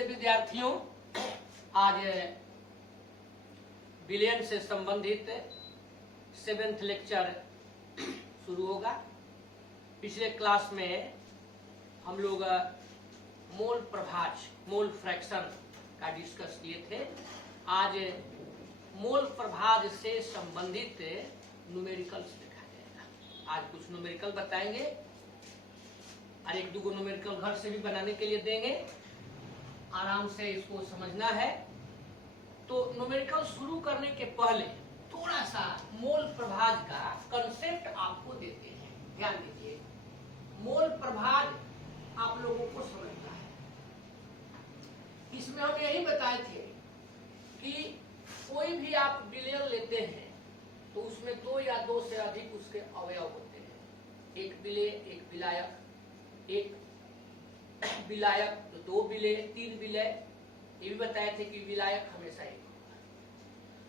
चलिए विद्यार्थियों, आज विलयन से संबंधित 7th लेक्चर शुरू होगा। पिछले क्लास में हम लोग मोल प्रभाज, मोल फ्रैक्शन का डिस्कस किए थे। आज मोल प्रभाज से संबंधित न्यूमेरिकल्स देखा जाएगा। आज कुछ न्यूमेरिकल बताएंगे और एक दो न्यूमेरिकल घर से भी बनाने के लिए देंगे। आराम से इसको समझना है। तो न्यूमेरिकल शुरू करने के पहले थोड़ा सा मोल प्रभाज का कंसेप्ट आपको देते हैं। ध्यान दीजिए, मोल प्रभाज आप लोगों को समझना है। इसमें हम यही बताए थे कि कोई भी आप विलयन लेते हैं तो उसमें दो या दो से अधिक उसके अवयव होते हैं। एक विलेय, एक विलायक, एक विलायक तो दो विलेय, तीन विलेय। ये भी बताए थे कि विलायक हमेशा एक होगा।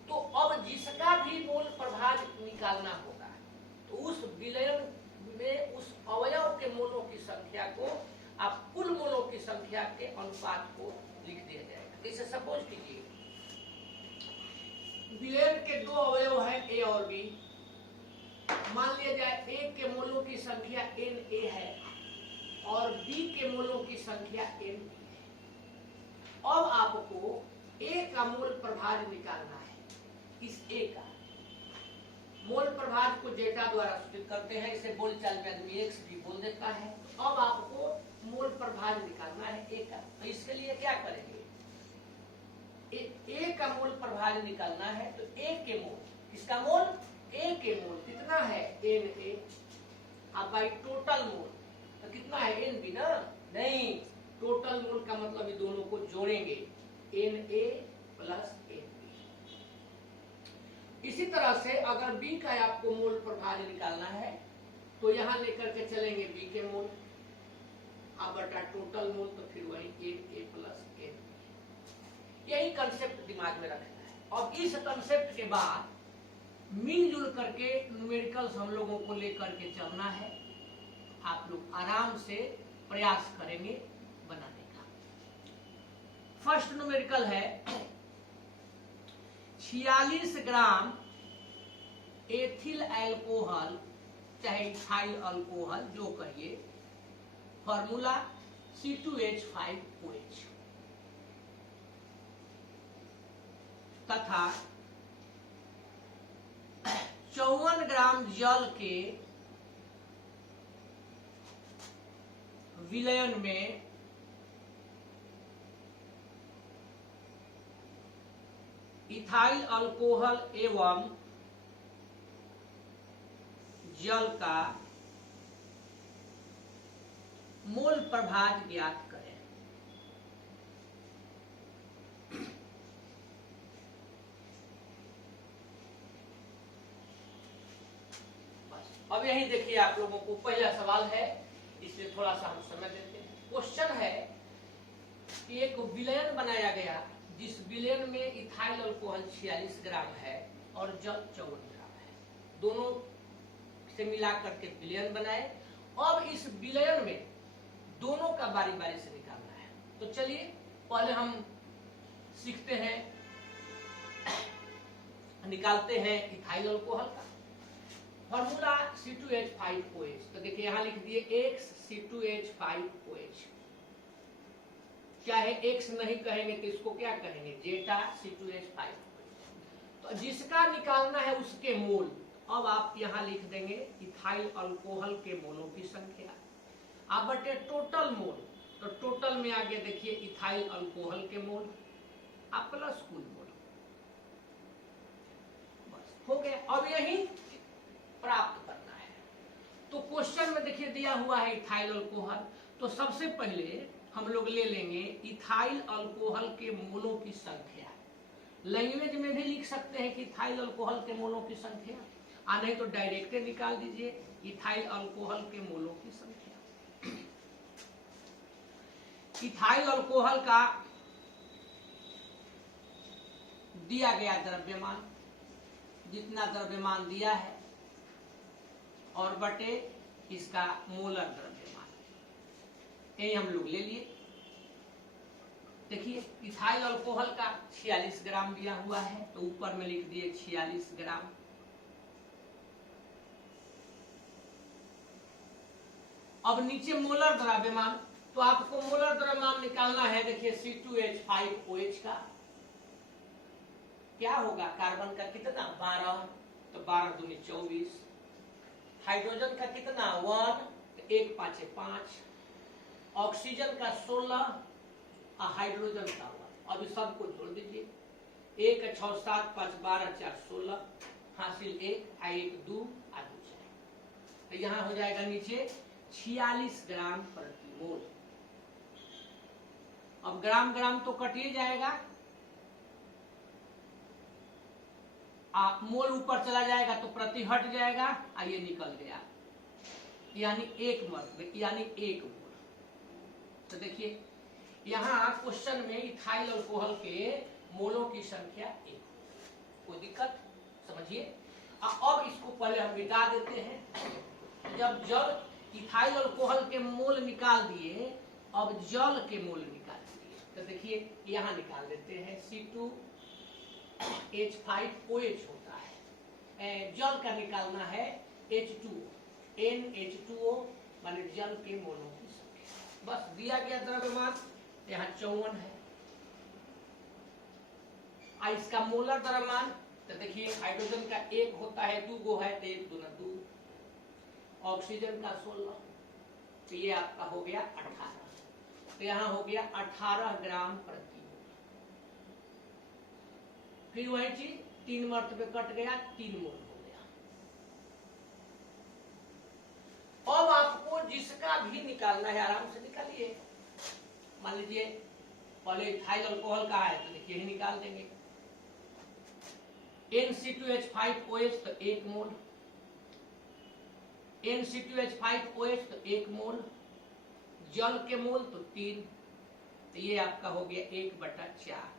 तो अब जिसका भी मोल प्रभाज निकालना होगा तो उस विलयन में उस अवयव के मोलों की संख्या को आप कुल मोलों की संख्या के अनुपात को लिख दिया जाएगा। जैसे सपोज कीजिए विलयन के दो अवयव है ए और बी। मान लिया जाए ए के मोलों की संख्या Na है और बी के मोलों की संख्या Nb है। अब आपको ए का मोल प्रभाज निकालना है। इस ए का मोल प्रभाज को जेटा द्वारा सूचित करते हैं। इसे बोलचाल में आदमी एक्स भी बोल देता है। अब आपको मोल प्रभाज निकालना है ए का। तो इसके लिए क्या करेंगे? ए का मोल प्रभाज निकालना है तो ए के मोल, इसका मोल ए के मोल कितना है Na। अब बाई टोटल मोल तो कितना है Nb ना? नहीं, टोटल मोल का मतलब ये दोनों को जोड़ेंगे Na प्लस Nb। इसी तरह से अगर B का आपको मोल प्रभाज निकालना है तो यहां लेकर के चलेंगे B के मोल, अब बटा टोटल मोल तो फिर वही Na प्लस Nb। यही कंसेप्ट दिमाग में रखना है। अब इस कंसेप्ट के बाद मिलजुल करके न्यूमेरिकल्स हम लोगों को लेकर के चलना है। आप लोग आराम से प्रयास करेंगे बनाने का। फर्स्ट न्यूमेरिकल है 46 ग्राम एथिल अल्कोहल चाहे इथाइल अल्कोहल जो कहिए, फॉर्मूला C2H5OH तथा 54 ग्राम जल के विलयन में इथाइल अल्कोहल एवं जल का मोल प्रभाज ज्ञात करें। अब यही देखिए, आप लोगों को पहला सवाल है, इसलिए थोड़ा सा हम समय देते हैं। क्वेश्चन है कि एक विलयन बनाया गया जिस विलयन में इथाइल अल्कोहल 46 ग्राम है और जल 54 ग्राम है। दोनों से मिला करके विलयन बनाए। अब इस विलयन में दोनों का बारी बारी से निकालना है। तो चलिए पहले हम सीखते हैं, निकालते हैं इथाइल अल्कोहल का फॉर्मूला C2H5OH। तो देखिए यहां लिख दिए X C2H5OH। चाहे X नहीं कहेंगे तो इसको क्या कहेंगे? जेटा C2H5OH। तो जिसका निकालना है उसके मोल, अब आप यहां लिख देंगे इथाइल अल्कोहल के मोलों की संख्या। अब बटे टोटल मोल, तो टोटल में आगे देखिए इथाइल अल्कोहल के मोल अब प्लस कुल मोल। बस हो गया। अब यही प्राप्त करना है। तो क्वेश्चन में देखिए दिया हुआ है इथाइल अल्कोहल। तो सबसे पहले हम लोग ले लेंगे इथाइल अल्कोहल के मोलों की संख्या। लैंग्वेज में भी लिख सकते हैं कि इथाइल अल्कोहल के मोलों की संख्या, आ नहीं तो डायरेक्ट निकाल दीजिए इथाइल अल्कोहल के मोलों की संख्या। इथाइल अल्कोहल का दिया गया द्रव्यमान, जितना द्रव्यमान दिया है और बटे इसका मोलर द्रव्यमान, यही हम लोग ले लिए। देखिए इथाइल अल्कोहल का 46 ग्राम दिया हुआ है, तो ऊपर में लिख दिए 46 ग्राम। अब नीचे मोलर द्रव्यमान, तो आपको मोलर द्रव्यमान निकालना है। देखिए C2H5OH का क्या होगा, कार्बन का कितना 12, तो 12 दूनी 24, हाइड्रोजन का कितना 1, तो 1 5 5, ऑक्सीजन का 16, हाइड्रोजन का 1। अभी सबको जोड़ दीजिए, 1 6 7 5 12 4 16, हासिल 1 1 2 2 4, तो यहाँ हो जाएगा नीचे 46 ग्राम प्रति मोल। अब ग्राम ग्राम तो कट ही जाएगा, मोल ऊपर चला जाएगा तो प्रति हट जाएगा, ये निकल गया, यानी 1 मोल, यानी 1 मोल। तो देखिए यहाँ क्वेश्चन में इथाइल अल्कोहल के मोलों की संख्या 1, कोई दिक्कत समझिए। अब इसको पहले हम मिटा देते हैं। जब जल इथाइल अल्कोहल के मोल निकाल दिए, अब जल के मोल निकाल दिए, तो देखिए यहाँ निकाल देते हैं। C2H5OH होता है, जल का निकालना है H2O, NH2O माने जल के मोलों की संख्या। बस दिया गया द्रव्यमान यहाँ 54 है। इसका मोलर द्रव्यमान, तो देखिए हाइड्रोजन का 1 होता है, 2 गो है, तो 1 दूना 2, ऑक्सीजन का 16, तो ये आपका हो गया 18, तो यहाँ हो गया 18 ग्राम प्रति मोल। फिर वही चीज 3 मर्तबे कट गया, 3 मोल हो गया। अब आपको जिसका भी निकालना है आराम से निकालिए। मान लीजिए पहले इथाइल अल्कोहल का है, तो देखिए निकाल देंगे। NC2H5OH तो 1 मोल, NC2H5OH तो 1 मोल, जल के मोल तो 3, तो ये आपका हो गया 1/4,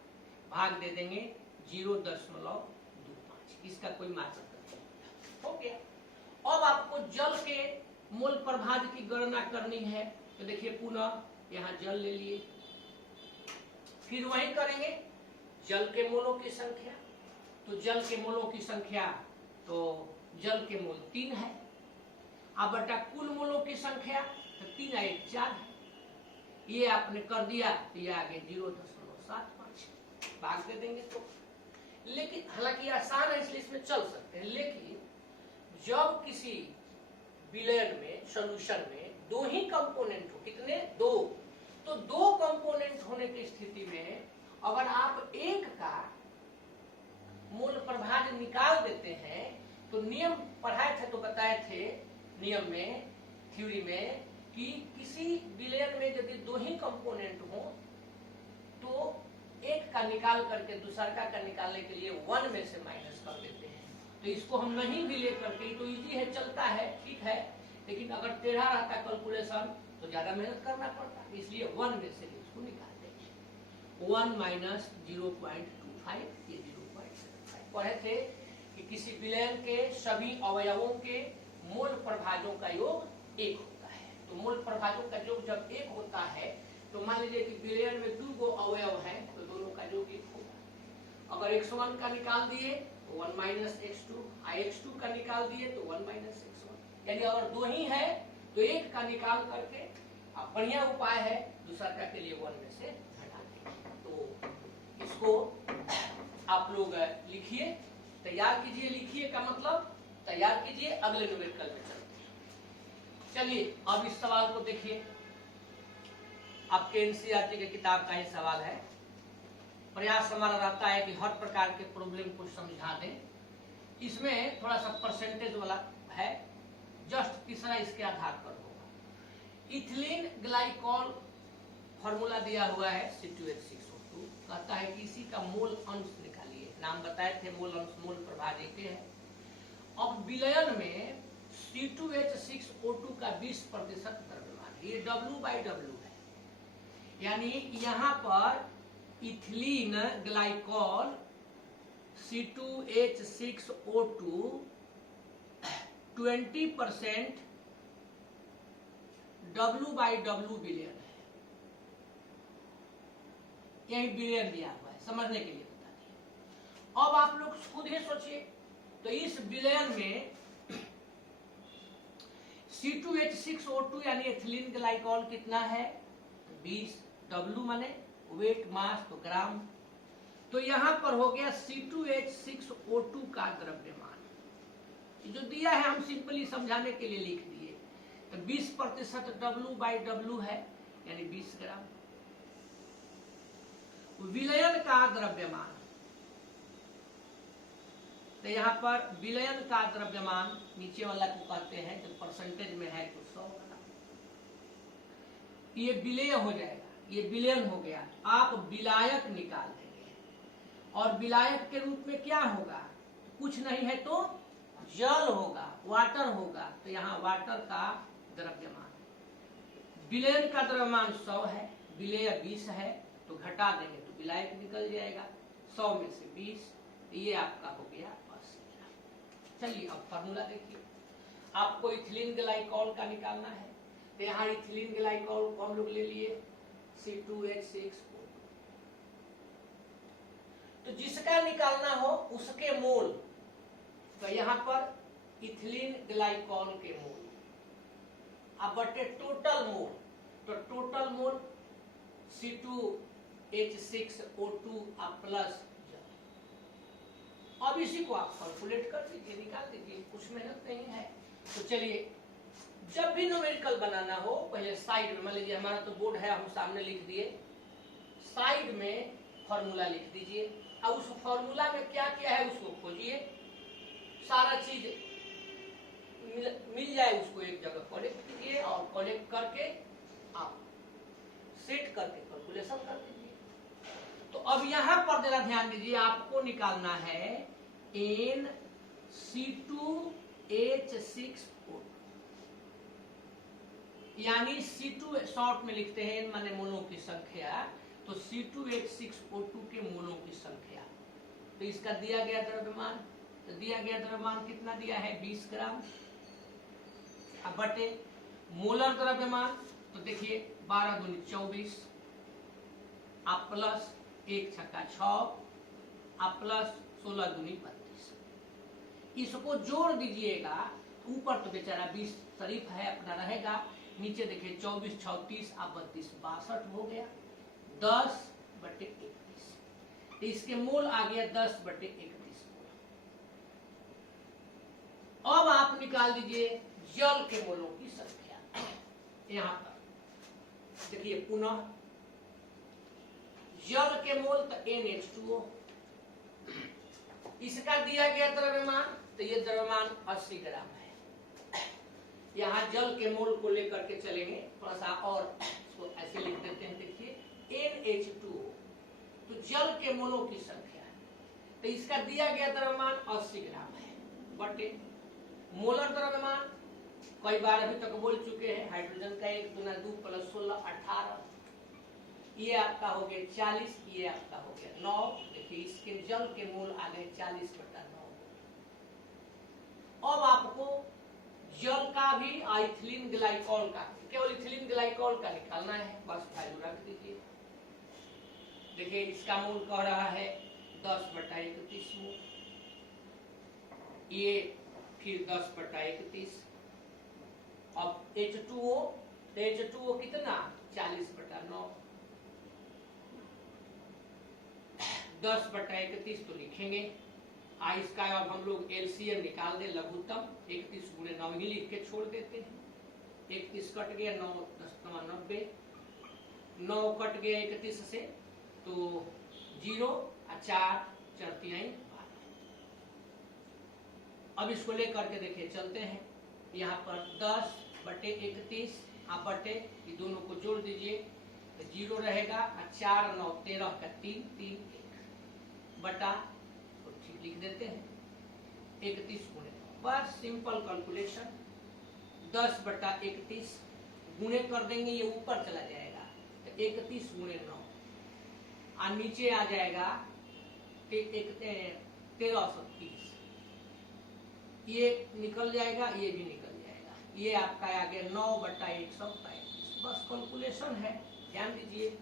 भाग दे देंगे 0.25, इसका कोई मात्रा नहीं हो गया। अब आपको जल के मोल प्रभाज की गणना करनी है, तो देखिए पुनः यहाँ जल ले लिए, फिर वही करेंगे जल के मोलों की संख्या, तो जल के मोलों की संख्या, तो जल के मोल 3 है, अब बटा कुल मोलों की संख्या, तो 3 1 4 है, ये आपने कर दिया, तो ये आगे 0.75 भाग दे देंगे। तो लेकिन हालांकि आसान है इसलिए इसमें चल सकते हैं, लेकिन जब किसी विलयन में सॉल्यूशन में 2 ही कंपोनेंट हो, कितने 2, तो 2 कंपोनेंट होने की स्थिति में अगर आप एक का मोल प्रभाज निकाल देते हैं, तो नियम पढ़ाए थे, तो बताए थे नियम में, थ्योरी में, कि किसी विलयन में यदि 2 ही कंपोनेंट हो तो एक का निकाल करके दूसरा का निकालने के लिए 1 में से माइनस कर देते हैं। तो इसको हम नहीं भी ले करके, तो इजी है, चलता है, ठीक है, लेकिन अगर टेढ़ा रहता कैलकुलेशन तो ज्यादा मेहनत करना पड़ता, इसलिए 1 में से इसको निकाल देंगे। 1 माइनस 0.25, ये 0.75। पढ़े थे कि किसी विलयन के सभी अवयवों के मोल प्रभाजों का योग 1 होता है। तो मोल प्रभाजों का योग जब 1 होता है, तो मान लीजिए कि विलयन में 2 गो अवयव हैं, तो दोनों का योग 1 होगा। अगर x1 का निकाल दिए तो 1 माइनस x2, x2 का निकाल दिए तो 1 माइनस x1, यानी अगर 2 ही है तो 1 का निकाल करके, अब बढ़िया उपाय है दूसरा का के लिए 1 में से घटा दें। तो इसको आप लोग लिखिए, तैयार कीजिए, लिखिए का मतलब तैयार कीजिए, अगले न्यूमेरिकल में चलते हैं। चलिए अब इस सवाल को देखिए, आपके एनसीईआरटी की किताब का ही सवाल है। प्रयास हमारा रहता है कि हर प्रकार के प्रॉब्लम को समझा दें। इसमें थोड़ा सा परसेंटेज वाला है, जस्ट तीसरा इसके आधार पर होगा। इथिलीन ग्लाइकॉल फॉर्मूला दिया हुआ है C2H6O2, कहता है कि इसी का मोल अंश निकालिए। नाम बताए थे, मोल अंश मोल प्रभाज एक है। अब विलयन में C2H6O2 का 20% द्रव्यमान है, ये W/W है, यानी यहाँ पर इथिलीन ग्लाइकॉल C2H6O2 20% W/W विलयन है। यही बिलियन दिया हुआ है, समझने के लिए बता दिया। अब आप लोग खुद ही सोचिए, तो इस बिलियन में C2H6O2 यानी एथिलीन ग्लाइकॉल कितना है 20, W माने वेट मास तो ग्राम, तो यहां पर हो गया C2H6O2 का द्रव्यमान जो दिया है हम सिंपली समझाने के लिए लिख दिए, तो 20% W/W है यानी 20 ग्राम। विलयन का द्रव्यमान, तो यहाँ पर विलयन का द्रव्यमान नीचे वाला को कहते हैं, जब परसेंटेज में है तो 100 ग्राम। ये विलय हो जाएगा, ये विलयन हो गया। आप विलायक निकाल देंगे, और विलायक के रूप में क्या होगा, कुछ नहीं है तो जल होगा, वाटर होगा, तो यहाँ वाटर का द्रव्यमान, विलयन का द्रव्यमान 100 है, विलय 20 है, तो घटा देंगे तो विलायक निकल जाएगा, 100 में से 20, ये आपका हो गया 80 ग्राम। चलिए अब फार्मूला देखिए, आपको इथिलीन ग्लाइकॉल का निकालना है, तो यहाँ इथिलीन ग्लाइकॉल को हम लोग ले लिए C2H6O2, तो जिसका निकालना हो उसके मोल, तो यहाँ पर इथिलीन ग्लाइकॉल के मोल अब बटे टोटल मोल, तो टोटल मोल C2H6O2 प्लस जल। अब इसी को आप कैलकुलेट कर दीजिए, निकाल दीजिए, कुछ मेहनत नहीं है। तो चलिए, जब भी न्यूमेरिकल बनाना हो पहले साइड में, मान लीजिए हमारा तो बोर्ड है, हम सामने लिख दिए, साइड में फॉर्मूला लिख दीजिए, अब उस फॉर्मूला में क्या क्या है उसको खोजिए, सारा चीज मिल जाए उसको एक जगह कलेक्ट कीजिए, और कलेक्ट करके आप सेट करके कैलकुलेशन कर दीजिए। तो अब यहां पर जरा ध्यान दीजिए, आपको निकालना है NC2H6O2 यानी C2 शॉर्ट में लिखते हैं N माने मोलों की संख्या, तो C2H6O2 के मोलों की संख्या, तो इसका दिया गया द्रव्यमान, तो दिया गया द्रव्यमान कितना दिया है 20 ग्राम, अब बटे मोलर द्रव्यमान, तो देखिए 12 दूनी 24, आप प्लस 1 छक्का 6, आप प्लस 16 दूनी 32, इसको जोड़ दीजिएगा, ऊपर तो बेचारा 20 शरीफ है अपना रहेगा, नीचे देखिए 24 36 आप 32 62 हो गया, 10/31, तो इसके मोल आ गया 10/31 मोल। अब आप निकाल दीजिए जल के मोलों की संख्या, यहां पर देखिए पुनः जल के मोल तो NH2O, इसका दिया गया द्रव्यमान, तो ये द्रव्यमान 80 ग्राम है। यहाँ जल के मोल को लेकर के चलेंगे थोड़ा सा, और इसको ऐसे लिख देते हैं, देखिए NH2O, तो जल के मोलों की संख्या, तो इसका दिया गया द्रव्यमान 80 ग्राम है, बटे मोलर द्रव्यमान कई बार अभी तक बोल चुके हैं, हाइड्रोजन का 1 दूना 2 प्लस 16 18, ये आपका हो गया 40, ये आपका हो गया 9, देखिए इसके जल के मोल आ गए 40/9। अब आपको जल का भी इथिलीन ग्लाइकॉल का, केवल इथिलीन ग्लाइकॉल का निकालना है, बस वैल्यू रख दीजिए। देखिए इसका मोल कह रहा है 10/31 मोल, ये फिर 10/31, अब H2O, तो H2O कितना 40/9, 10/31 तो लिखेंगे, इसका अब हम लोग LCM निकाल दे, लघुत्तम 31 × 9 ही लिख के छोड़ देते हैं, 31 कट गया, 9 10 90, 9 कट गया 31 से, तो 0 और 4 4 3 12। अब इसको लेकर के देखिए चलते हैं, यहाँ पर 10/31 आप बटे ये दोनों को जोड़ दीजिए, तो 0 रहेगा, 4 9 13 का 3 3 बटा, तो ठीक लिख देते हैं 31 गुणे, बस सिंपल कैलकुलेशन, 10/31 गुणे कर देंगे, ये ऊपर चला जाएगा, तो 31 × 9, और नीचे आ जाएगा 1330, ये निकल जाएगा, ये भी निकल जाएगा, ये आपका आ गया 9/135, बस कैलकुलेशन है, ध्यान दीजिए।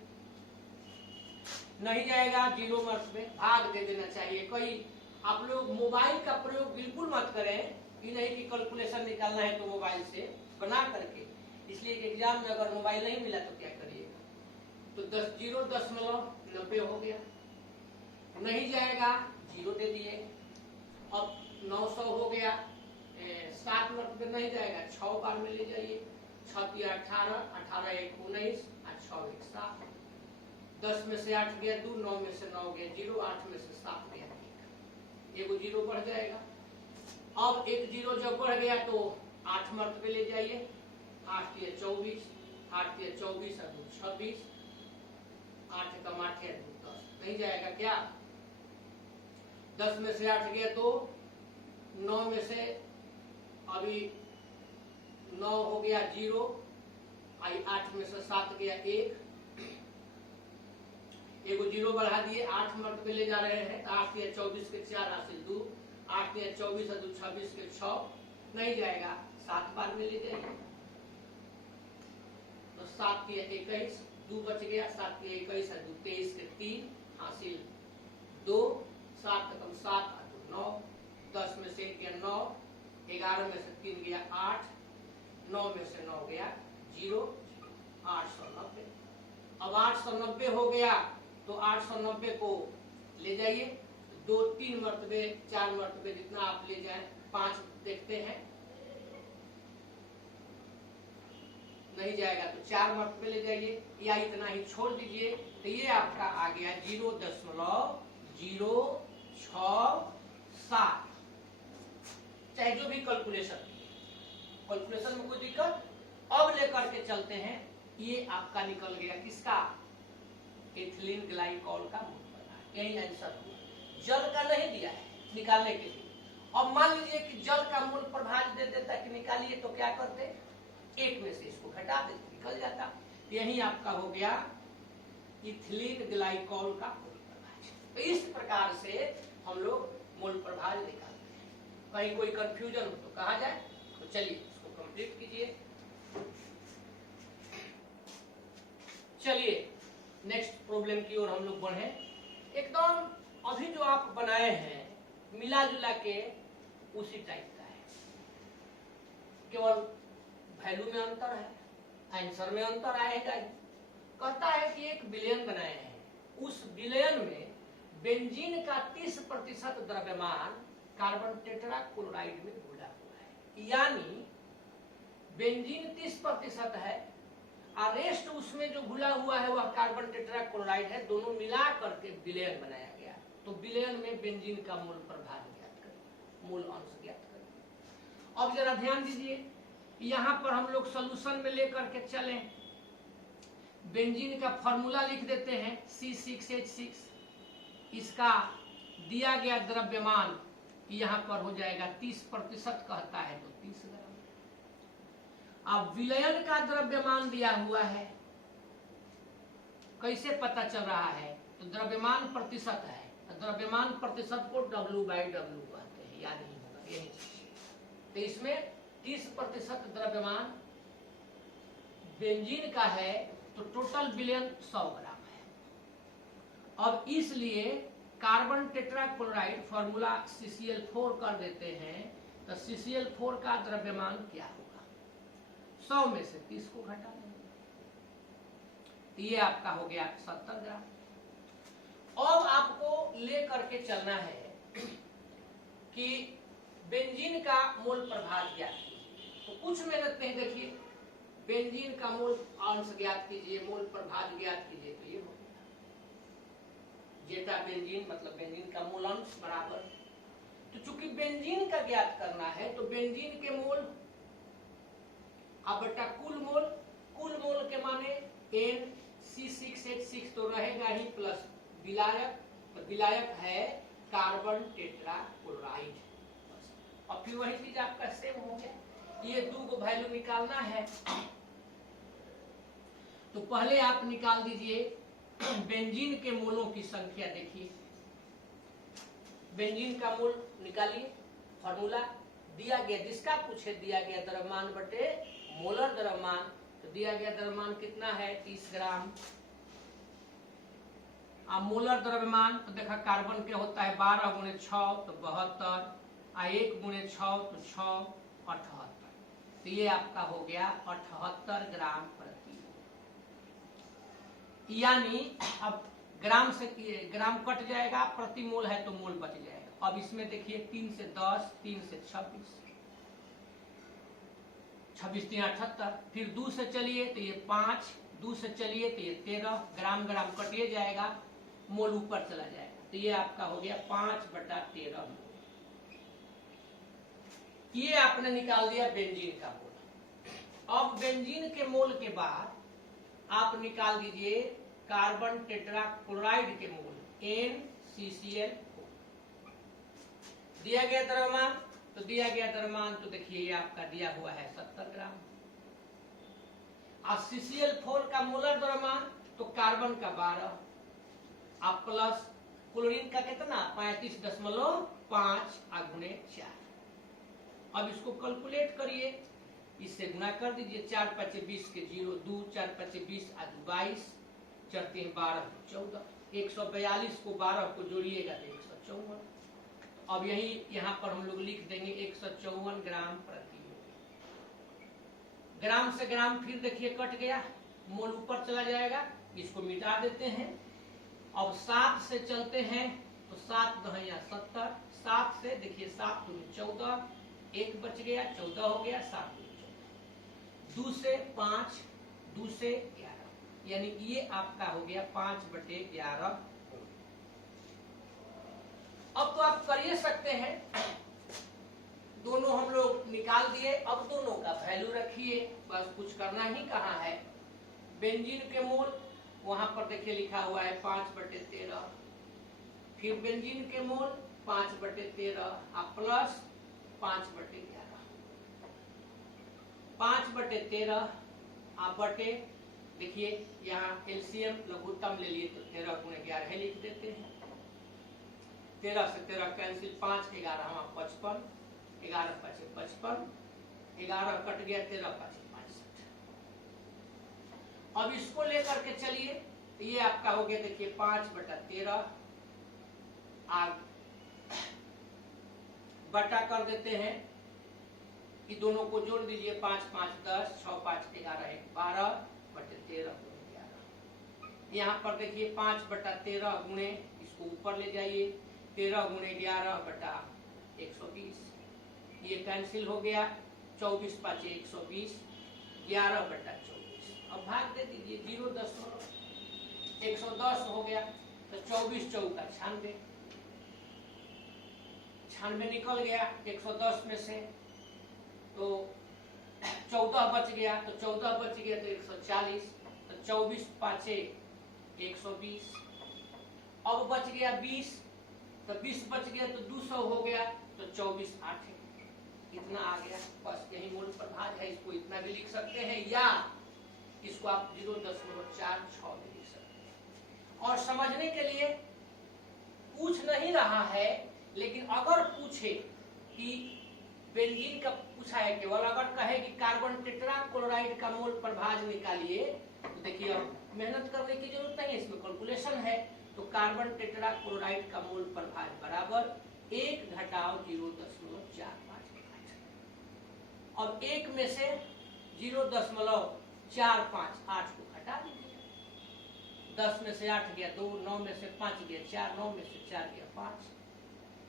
नहीं जाएगा 0 मर्तबे, भाग दे देना चाहिए। कोई आप लोग मोबाइल का प्रयोग बिल्कुल मत करें, ये नहीं कि कैलकुलेशन निकालना है तो मोबाइल से बना करके, इसलिए एग्जाम में अगर मोबाइल नहीं मिला तो क्या करिएगा। तो 0.90 हो गया, नहीं जाएगा 0 दे दिए। अब 900 हो गया, 7 मर्तबे नहीं जाएगा, 6 बार में ले जाइए। 6 × 18, 18 × 1 19, 6 × 1 7। 10 में से 8 गया 2, 9 में से 9 गया 0, 8 में से 7 गया 1, एगो 0 बढ़ जाएगा। अब एक 0 जब बढ़ गया तो 8 मर्तबे ले जाइए। 8 × 24, 8 × 24 और 2 26, 8 × 8 है 2 10, नहीं जाएगा क्या। 10 में से 8 गया 2, 9 में से अभी 9 हो गया 0, 8 में से 7 गया 1, एगो 0 बढ़ा दिए, 8 मर्तबे ले जा रहे हैं। 8 × 24 के 4 हासिल 2, 8 × 24 और 2 26 के 6, नहीं जाएगा, 7 बार में ले जाइए। तो 7 × 21, 2 बच गया, 7 × 21 और 2 23 के 3 हासिल 2, 7 × 7 और 2 9, 10 में से 1 गया 9, 11 में से 3 गया 8, 9 में से 9 गया 0, 890। अब 890 हो गया तो 890 को ले जाइए, 2 3 मर्तबे 4 मर्तबे जितना आप ले जाएं, 5 देखते हैं, नहीं जाएगा तो 4 मर्तबे ले जाइए, या इतना ही छोड़ दीजिए। तो ये आपका आ गया 0.067, चाहे जो भी कैलकुलेशन में कोई दिक्कत। अब लेकर के चलते हैं, ये आपका निकल गया किसका, एथिलीन ग्लाइकोल का मूल पदार्थ, यही आंसर हुआ। जल का नहीं दिया है निकालने के लिए। अब मान लीजिए कि जल का मूल प्रभाज दे देता कि निकालिए, तो क्या करते, 1 में से इसको घटा देते, निकल जाता। यही आपका हो गया इथिलीन ग्लाइकोल का मूल प्रभाज। तो इस प्रकार से हम लोग मूल प्रभाज निकालते हैं। कहीं कोई कंफ्यूजन हो तो कहा जाए। तो चलिए इसको कंप्लीट कीजिए। चलिए नेक्स्ट प्रॉब्लम की ओर हम लोग बढ़े। एकदम अभी जो आप बनाए हैं मिला जुला के उसी टाइप का है, केवल वैल्यू में अंतर है, आंसर में अंतर आएगा। कहता है कि एक विलयन बनाए हैं, उस विलयन में बेंजीन का 30% द्रव्यमान कार्बन टेट्राक्लोराइड में घुला हुआ है, यानी बेंजीन 30% है और रेस्ट उसमें जो घुला हुआ है वह कार्बन टेट्राक्लोराइड है। दोनों मिला करके विलयन बनाया गया। तो विलयन में बेंजीन का मूल प्रभाज ज्ञात करें, मूल अंश ज्ञात करें। अब जरा ध्यान दीजिए, यहाँ पर हम लोग सोल्यूशन में लेकर के चले, बेंजीन का फॉर्मूला लिख देते हैं C6H6। इसका दिया गया द्रव्यमान यहाँ पर हो जाएगा 30% कहता है तो 30 ग्राम। अब विलयन का द्रव्यमान दिया हुआ है, कैसे पता चल रहा है, तो द्रव्यमान प्रतिशत है, द्रव्यमान प्रतिशत को W/W कहते हैं, याद नहीं होगा यही चीज। तो इसमें 30% द्रव्यमान बेंजीन का है, तो टोटल विलयन 100 ग्राम है। अब इसलिए कार्बन टेट्राक्लोराइड फॉर्मूला CCl4 कर देते हैं, तो CCl4 का द्रव्यमान क्या होगा, 100 में से 30 को घटा देंगे, तो ये आपका हो गया 70 ग्राम। अब आपको ले करके चलना है कि बेंजीन का मोल प्रभाज ज्ञात कीजिए। तो कुछ मेहनत नहीं, देखिए बेंजीन का मोल अंश ज्ञात कीजिए, मोल प्रभाज ज्ञात कीजिए, तो ये हो गया जेटा बेंजीन मतलब बेंजीन का मोल अंश बराबर। तो चूंकि बेंजीन का ज्ञात करना है तो बेंजीन के मोल अब बेटा कुल मोल के माने NC6H6 तो रहेगा ही, प्लस विलायक, तो विलायक है कार्बन टेट्राक्लोराइड। और फिर वही चीज आपका सेम हो गया। ये 2 को वैल्यू निकालना है, तो पहले आप निकाल दीजिए बेंजीन के मोलों की संख्या। देखिए बेंजीन का मोल निकालिए, फॉर्मूला दिया गया, जिसका पूछे दिया गया द्रव्यमान बटे मोलर द्रव्यमान। तो दिया गया द्रव्यमान कितना है 30 ग्राम, मोलर द्रव्यमान तो देखा कार्बन के होता है 12 गुणे 6 तो 72, 1 गुणे 6 तो 6, 78। तो ये आपका हो गया 78 ग्राम प्रति मोल। यानी अब ग्राम से ग्राम कट जाएगा, प्रति मोल है तो मोल बच जाएगा। अब इसमें देखिए 3 से 10, 3 से 26, 26 3 78, फिर 2 से चलिए तो ये 5, 2 से चलिए तो ये 13, ग्राम ग्राम कटिए जाएगा, मोल ऊपर चला जाएगा। तो ये आपका हो गया 5/13 मोल। ये आपने निकाल दिया बेंजीन का मोल। अब बेंजीन के मोल के बाद आप निकाल दीजिए कार्बन टेट्राक्लोराइड के मोल NCCl। दिया गया द्रव्यमान तो दिया गया द्रव्यमान तो देखिए ये आपका दिया हुआ है 70 ग्राम। और CCl4 का मोलर द्रव्यमान तो कार्बन का 12 आप प्लस क्लोरीन का कितना 35.5 गुणे 4। अब इसको कैलकुलेट करिए, इससे गुणा कर दीजिए, 4 5 20 के 0 2, 4 5 20 22, चढ़ते हैं 12 14, 142 को 12 को जोड़िएगा तो 154। अब यही यहाँ पर हम लोग लिख देंगे 154 ग्राम प्रति मोल। ग्राम से ग्राम फिर देखिए कट गया, मोल ऊपर चला जाएगा, इसको मिटा देते हैं। अब 7 से चलते हैं तो 7 दहिया 70, 7 से देखिए 7 दूनी 14, 1 बच गया 14 हो गया, 7 दूनी 14, 2 से 5, 2 से 11, यानी ये आपका हो गया 5/11। अब तो आप कर सकते हैं, दोनों हम लोग निकाल दिए। अब दोनों का वैल्यू रखिए, बस कुछ करना ही कहाँ है। बेंजीन के मोल वहां पर देखिए लिखा हुआ है 5/13, फिर बेंजीन के मोल 5/13 प्लस 5/11, 5/13 आप बटे, देखिए यहाँ एलसीएम लघुत्तम ले लिए तो 13 गुणे 11 लिख देते हैं। 13 से 13 कैंसिल, 5 11 55, 11 5 55, 11 कट गया, 13 5 65। अब इसको लेकर के चलिए तो ये आपका हो गया देखिए 5/13, बटा कर देते हैं कि दोनों को जोड़ दीजिए, 5 5 10, 6 5 11 12/13 गुणे 11। यहाँ पर देखिए 5/13 गुणे, इसको ऊपर ले जाइए, 13 गुणे 11 बटा 120, ये कैंसिल हो गया, 24 5 120, 11/24। अब भाग दे दीजिए, 0.110 हो गया तो 24 चौका 96, 96 निकल गया 110 में से, तो 14 बच गया, तो 14 बच गया तो 140, तो 24 5 120। अब बच गया 20, तो 20 बच गया तो 200 हो गया, तो 24 8 इतना आ गया। बस यही मूल प्रभाज है, इसको इतना भी लिख सकते हैं या इसको आप 0.46 भी लिख सकते हैं। और समझने के लिए पूछ नहीं रहा है, लेकिन अगर पूछे कि बेंजीन का पूछा है केवल, अगर कहे कि कार्बन टेट्राक्लोराइड का मोल प्रभाज निकालिए, तो देखिए अब मेहनत करने की जरूरत नहीं है, इसमें कैलकुलेशन है। तो कार्बन टेट्राक्लोराइड का मोल प्रभाज बराबर 1 घटाव 0.458। अब 1 में से 0.458 को घटा दीजिए, 10 में से 8 गया 2, 9 में से 5 गया 4, 9 में से 4 गया 5,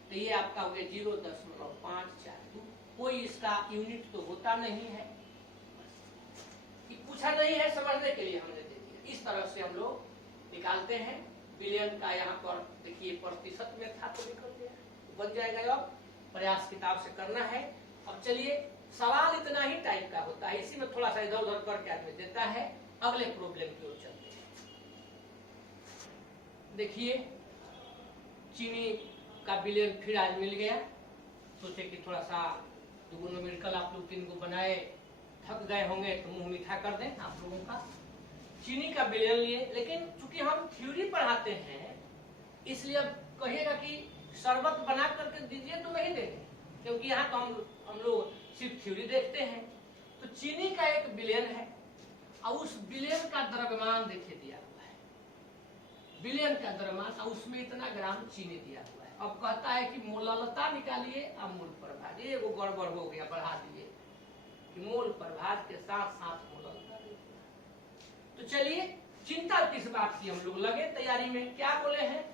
तो ये आपका हो गया 0.542। कोई इसका यूनिट तो होता नहीं है, कि पूछा नहीं है, समझने के लिए हमने दे दिया। इस तरह से हम लोग निकालते हैं। बिलियन का यहाँ पर देखिए प्रतिशत में था तो निकल गया, बन जाएगा। अब प्रयास किताब से करना है। अब चलिए, सवाल इतना ही टाइप का होता है, इसी में थोड़ा सा इधर उधर करके आदमी देता है। अगले प्रॉब्लम की ओर चलते हैं। देखिए, चीनी का बिलियन फिर आज मिल गया। सोचे कि थोड़ा सा 2 न्यूमेरिकल आप लोग 3 को बनाए, थक गए होंगे तो मुंह मीठा कर दें आप लोगों का। चीनी का बिलियन लिए, लेकिन चूंकि हम थ्योरी पढ़ाते हैं, इसलिए अब कहिएगा कि शरबत बना करके दीजिए, तो नहीं देंगे, क्योंकि यहाँ तो हम लोग सिर्फ थ्योरी देखते हैं। तो चीनी का एक बिलियन है, और उस बिलियन का द्रव्यमान देखिए दिया हुआ है बिलियन का द्रव्यमान और उसमें इतना ग्राम चीनी दिया हुआ है। अब कहता है कि मोललता निकालिए अब मोल प्रभाज। ये वो गड़बड़ हो गया, बढ़ा दिए कि मोल प्रभाज के साथ साथ मोललता। तो चलिए, चिंता किस बात की, हम लोग लगे तैयारी में। क्या बोले हैं,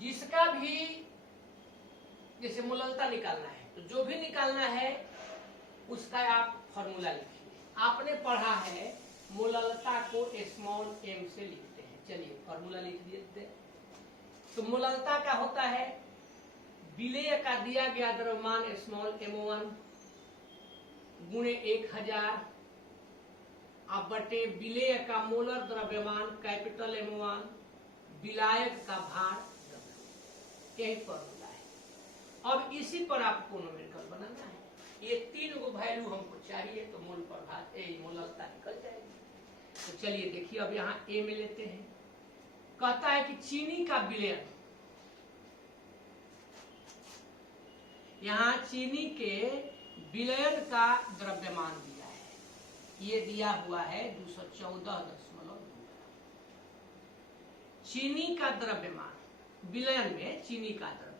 जिसका भी जैसे मोललता निकालना है तो जो भी निकालना है उसका आप फॉर्मूला लिखिए। आपने पढ़ा है मोललता को स्मॉल m से लिखते हैं। चलिए फॉर्मूला लिख देते हैं। तो मोललता का होता है विलेय का दिया गया द्रव्यमान स्मॉल m1 गुणे 1000 अब बटे विलेय का मोलर द्रव्यमान कैपिटल M1 विलायक का भार W। यही फॉर्मूला है। अब इसी पर आपको न्यूमेरिकल बनाना है। ये 3 गो वैल्यू हमको चाहिए तो मोल प्रभाज मोललता निकल जाएगी। तो चलिए देखिए, अब यहाँ A में लेते हैं। कहता है कि चीनी का विलयन, यहाँ चीनी के विलयन का द्रव्यमान दिया है, ये दिया हुआ है 214.2। चीनी का द्रव्यमान, विलयन में चीनी का द्रव्यमान,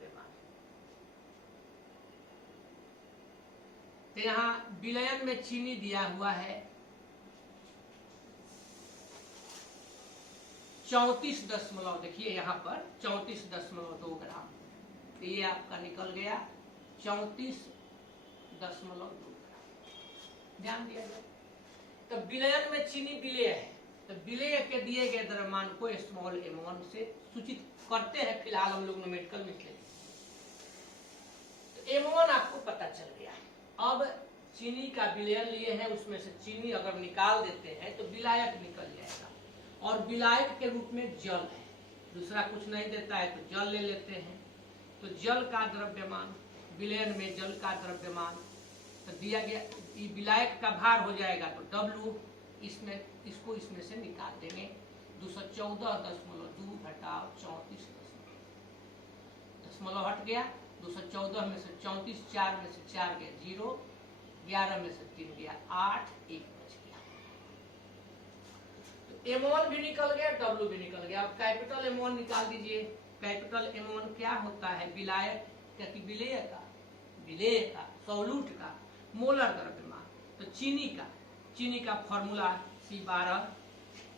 तो यहाँ विलयन में चीनी दिया हुआ है 34 देखिए यहाँ पर 34.2 ग्राम। तो ये आपका निकल गया 34.2 ग्राम। ध्यान दिया जाए। तो विलयन में चीनी विलेय है, तो विलेय के दिए गए द्रव्यमान को स्मॉल m1 से सूचित करते हैं। फिलहाल हम लोग न्यूमेरिकल में लिखेंगे। तो m1 आपको पता चल गया। अब चीनी का विलयन लिए हैं, उसमें से चीनी अगर निकाल देते हैं तो विलायक निकल जाएगा, और विलायक के रूप में जल है, दूसरा कुछ नहीं देता है तो जल ले लेते हैं। तो जल का द्रव्यमान, विलयन में जल का द्रव्यमान तो दिया गया, विलायक का भार हो जाएगा तो W, इसमें इसको इसमें से निकाल देंगे। 214.2 घटाव 34 दशमलव हट गया। 214 में से 34, 4 में से 4 गया 0, 11 में से 3 गया 8, 1 बच गया। तो M1 भी निकल गया, W भी निकल गया। अब कैपिटल M1 निकाल दीजिए। कैपिटल M1 क्या होता है, विलायक क्या कि विलेय का सॉल्यूट का मोलर द्रव्यमान। तो चीनी का फॉर्मूला C12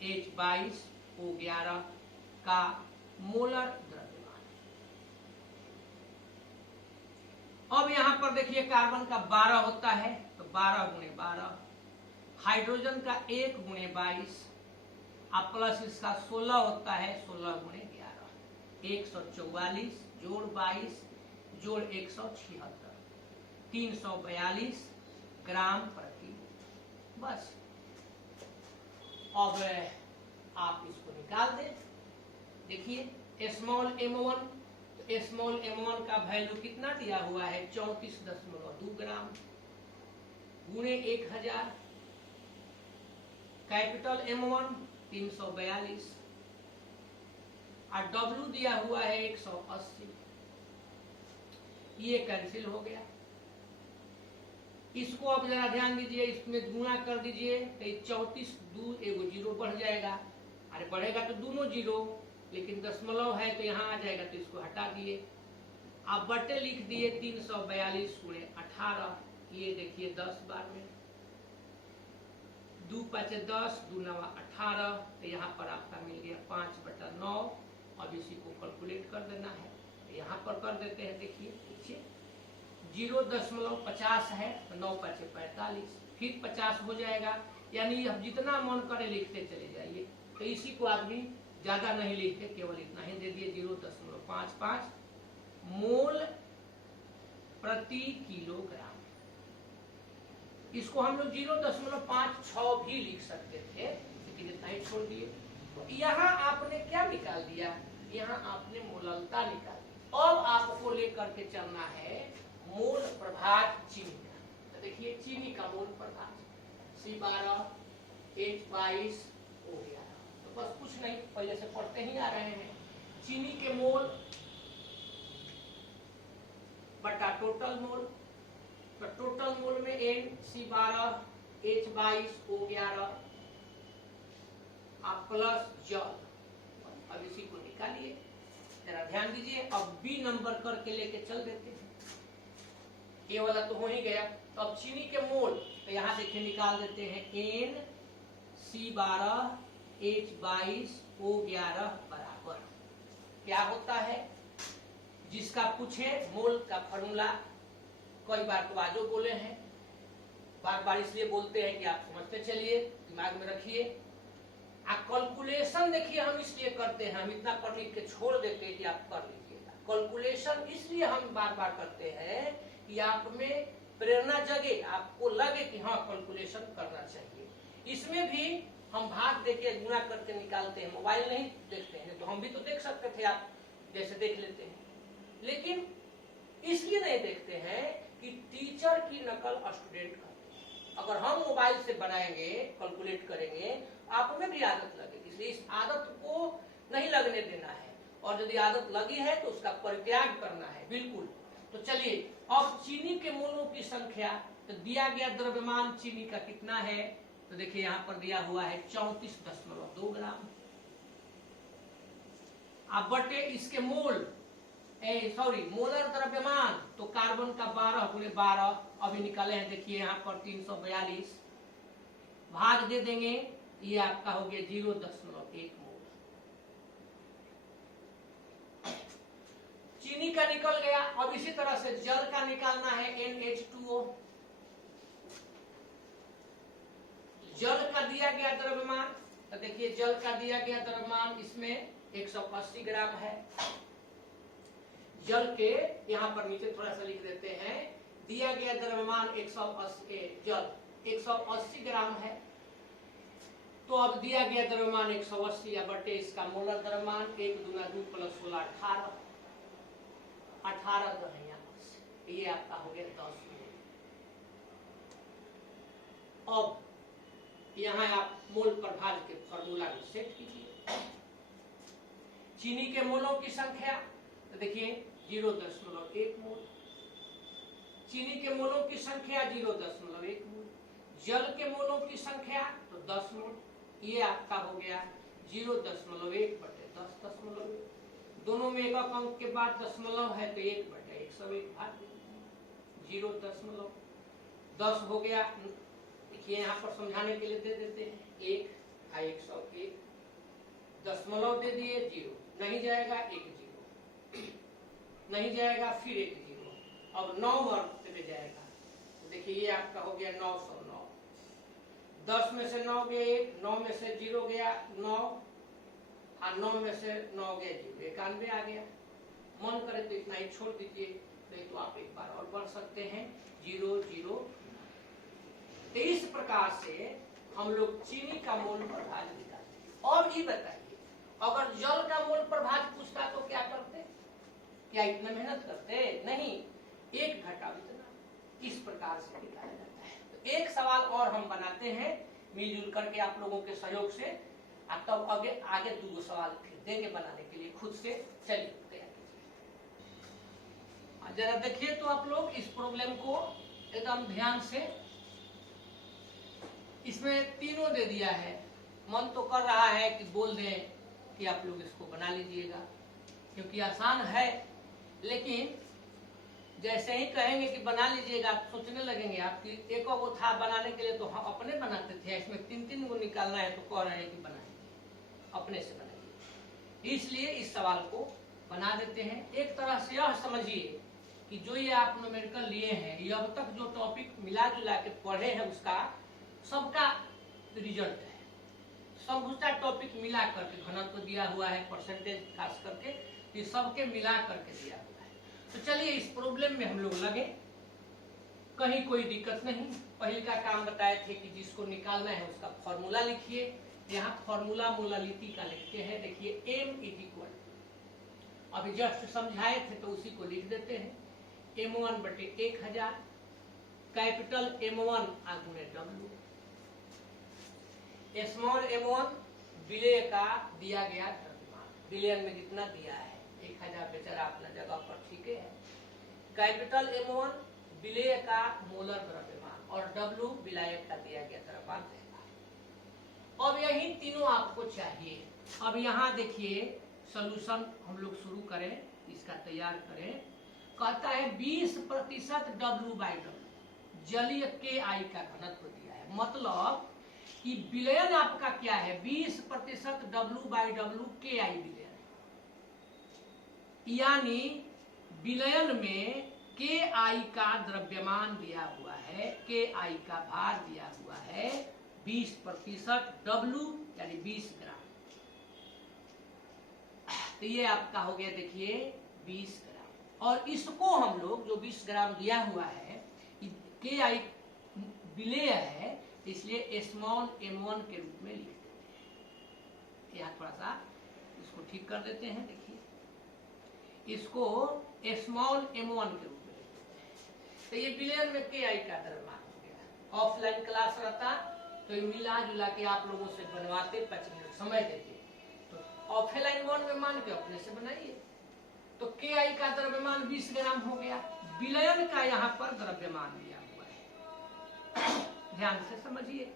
H22 O11 का मोलर द्रव्यमान। अब यहाँ पर देखिए कार्बन का 12 होता है, तो 12 गुणे 12, हाइड्रोजन का 1 गुणे 22 अब प्लस इसका 16 होता है, 16 गुणे 11, 144 जोड़ 22 जोड़ 176, 342 ग्राम प्रति। बस अब आप इसको निकाल दें। देखिए स्मॉल m1, तो स्मॉल m1 का वैल्यू कितना दिया हुआ है 34.2 ग्राम गुणे 1000, कैपिटल M1 342 और W दिया हुआ है 180। ये कैंसिल हो गया। इसको अब जरा ध्यान दीजिए, इसमें गुणा कर दीजिए तो 34 दूर एगो 0 बढ़ जाएगा। अरे बढ़ेगा तो दोनों 0, लेकिन दशमलव है तो यहाँ आ जाएगा, तो इसको हटा दिए। आप बटे लिख दिए 342 गुणे 18। ये देखिए 10 बार में 2 5 10, 2 9 18, तो यहाँ पर आपका मिल गया 5/9। अब इसी को कैलकुलेट कर देना है, तो यहाँ पर कर देते हैं। देखिए नीचे 0.50 है तो 9 5 45, फिर 50 हो जाएगा। यानी अब जितना मन करे लिखते चले जाइए। तो इसी को आदमी ज्यादा नहीं लिखते, केवल इतना ही दे दिए 0.55 मोल प्रति किलोग्राम। इसको हम लोग 0.56 भी लिख सकते थे, लेकिन इतना ही छोड़ दिए। तो यहाँ आपने क्या निकाल दिया, यहाँ आपने मोललता निकाल दी। अब आपको लेकर के चलना है मोल प्रभाज चीनी का। तो देखिए चीनी का मोल प्रभाज C12 H22 O11। तो बस कुछ नहीं, पहले से पढ़ते ही आ रहे हैं। चीनी के मोल बटा टोटल मोल, तो टोटल मोल में N C12 H22 O11 अब प्लस जल, अब इसी को निकालिए, जरा ध्यान दीजिए। अब बी नंबर करके लेके चल देते हैं, ये वाला तो हो ही गया। तो अब चीनी के मोल तो यहाँ देखिए निकाल देते हैं, NC12H22O11 बराबर क्या होता है, जिसका पूछे मोल का फॉर्मूला कई बार तो आजो बोले हैं, बार बार इसलिए बोलते हैं कि आप समझते चलिए, दिमाग में रखिए। कैलकुलेशन देखिए हम इसलिए करते हैं, हम इतना पढ़ लिख के छोड़ देते हैं कि आप कर लीजिएगा। कैलकुलेशन इसलिए हम बार बार करते हैं कि आप में प्रेरणा जगे, आपको लगे कि हाँ कैलकुलेशन करना चाहिए। इसमें भी हम भाग देके गुणा करके निकालते हैं, मोबाइल नहीं देखते हैं, तो हम भी तो देख सकते थे, आप जैसे देख लेते हैं, लेकिन इसलिए नहीं देखते हैं कि टीचर की नकल स्टूडेंट करते हैं। अगर हम मोबाइल से बनाएंगे, कैलकुलेट करेंगे, आप में भी आदत लगेगी, इसलिए इस आदत को नहीं लगने देना है, और यदि आदत लगी है तो उसका परित्याग करना है, बिल्कुल। तो चलिए अब चीनी के मोलों की संख्या, तो दिया गया द्रव्यमान चीनी का कितना है, तो देखिए यहाँ पर दिया हुआ है 34.2 ग्राम। अब बटे इसके मोल, मोलर द्रव्यमान, तो कार्बन का 12 गुणे 12 अभी निकाले हैं, देखिए यहाँ पर 342, भाग दे देंगे, ये आपका हो गया 0.1 मोल। चीनी का निकल गया। अब इसी तरह से जल का निकालना है, NH2O। जल का दिया गया द्रव्यमान, तो देखिए जल का दिया गया द्रव्यमान इसमें 180 ग्राम है। जल के यहाँ पर नीचे थोड़ा सा लिख देते हैं, दिया गया द्रव्यमान 180, जल 180 ग्राम है। तो अब दिया गया द्रव्यमान 180 या बटे इसका मोलर द्रव्यमान 1 दूना 2 प्लस 16 18 जो है यहाँ पर, ये आपका हो गया 10 मोल। अब यहाँ आप मोल प्रभाज के फॉर्मूला में सेट कीजिए। चीनी के मोलों की संख्या, तो देखिए 0.1 मोल, चीनी के मोलों की संख्या 0.1 मोल, जल के मोलों की संख्या तो 10 मोल, ये आपका हो गया 0.1 बटे 10.1। दोनों में एक अंक के बाद दशमलव है तो 1 बटे 101 भाग 0.10 हो गया। देखिए यहाँ पर समझाने के लिए दे देते हैं, 101 दशमलव दे दिए, 0 नहीं जाएगा, 1 0 नहीं जाएगा, फिर 1 0, अब 9 वर्ग में जाएगा, तो देखिए ये आपका हो गया 909। 10 में से 9 गया 1, 9 में से 0 गया 9, और 9 में से 9 गया 0, 91 आ गया। मन करे तो इतना ही छोड़ दीजिए, नहीं तो आप एक बार और बढ़ सकते हैं, 0 0। तो इस प्रकार से हम लोग चीनी का मोल प्रभाज निकालते हैं। और ये बताइए, अगर जल का मोल प्रभाज पूछता तो क्या करते, क्या इतना मेहनत करते? नहीं, 1 घटा इतना, इस प्रकार से निकाला जाता है। तो एक सवाल और हम बनाते हैं मिलजुल करके आप लोगों के सहयोग से, तब आगे 2 सवाल फिर देंगे बनाने के लिए खुद से। चलिए तैयार कीजिए, जरा देखिए तो आप लोग इस प्रॉब्लम को एकदम ध्यान से। इसमें तीनों दे दिया है, मन तो कर रहा है कि बोल दें कि आप लोग इसको बना लीजिएगा, क्योंकि आसान है, लेकिन जैसे ही कहेंगे कि बना लीजिएगा, आप सोचने लगेंगे आपकी एक वो था बनाने के लिए, तो हम अपने बनाते थे, इसमें 3-3 को निकालना है, तो कह रहे हैं कि बनाइए, अपने से बनाइए। इसलिए इस सवाल को बना देते हैं। एक तरह से यह समझिए कि जो ये आप न्यूमेरिकल लिए हैं, ये अब तक जो टॉपिक मिला जुला के पढ़े हैं, उसका सबका रिजल्ट है। समूचा टॉपिक मिला करके घनत्व दिया हुआ है, परसेंटेज खास करके, ये सबके मिला करके दिया हुआ है। तो चलिए इस प्रॉब्लम में हम लोग लगे, कहीं कोई दिक्कत नहीं। पहले का काम बताए थे कि जिसको निकालना है उसका फॉर्मूला लिखिए। यहाँ फॉर्मूला मोलालिटी का लिखते हैं, देखिए M = अभी जस्ट समझाए थे तो उसी को लिख देते हैं, M1 बटे 1000, कैपिटल M1 गुणे W, स्मॉल m1 विलेय का दिया गया द्रव्यमान, बिलियन में जितना दिया है, 1000 बेचारा अपना जगह पर ठीक है। कैपिटल M1 विलेय का मोलर द्रव्यमान, और W विलायक का दिया गया द्रव्यमान रहेगा। अब यही तीनों आपको चाहिए। अब यहाँ देखिए सोल्यूशन हम लोग शुरू करें, इसका तैयार करें। कहता है 20% W/W, जलीय KI का घनत्व दिया है। मतलब कि विलयन आपका क्या है, 20% W/W KI विलयन, यानी विलयन में KI का द्रव्यमान दिया हुआ है, KI का भार दिया हुआ है 20% W यानी 20 ग्राम। तो ये आपका हो गया देखिए 20 ग्राम। और इसको हम लोग जो 20 ग्राम दिया हुआ है, KI विलेय है, इसलिए स्मॉल m1 के रूप में लिख देते हैं। यहाँ थोड़ा सा इसको ठीक कर देते हैं। देखिए इसको स्मॉल m1 के रूप में लिख देते हैं। तो ये विलयन में KI का द्रव्यमान हो गया। ऑफलाइन क्लास रहता तो ये मिला जुला के आप लोगों से बनवाते, 5 मिनट समय देते। तो ऑफलाइन 1 में मान के अपने से बनाइए। तो KI का द्रव्यमान 20 ग्राम हो गया। विलयन का यहाँ पर द्रव्यमान दिया हुआ है, ध्यान से समझिए।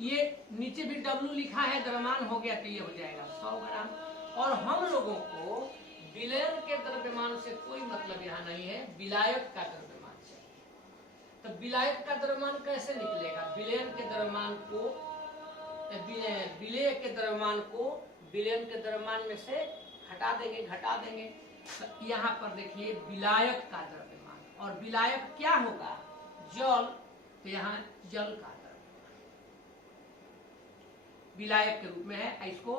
ये नीचे भी W लिखा है, द्रव्यमान हो गया, तो ये हो जाएगा 100 ग्राम। और हम लोगों को विलयन के द्रव्यमान से कोई मतलब यहाँ नहीं है, विलायक का द्रव्यमान चाहिए। तो विलायक का द्रव्यमान कैसे निकलेगा? विलयन के द्रव्यमान को, विलेय के द्रव्यमान को विलयन के द्रव्यमान में से हटा देंगे, घटा देंगे। तो यहाँ पर देखिए विलायक का द्रव्यमान, और विलायक क्या होगा? जल। तो यहाँ जल का द्रव्यमान विलायक के रूप में है, इसको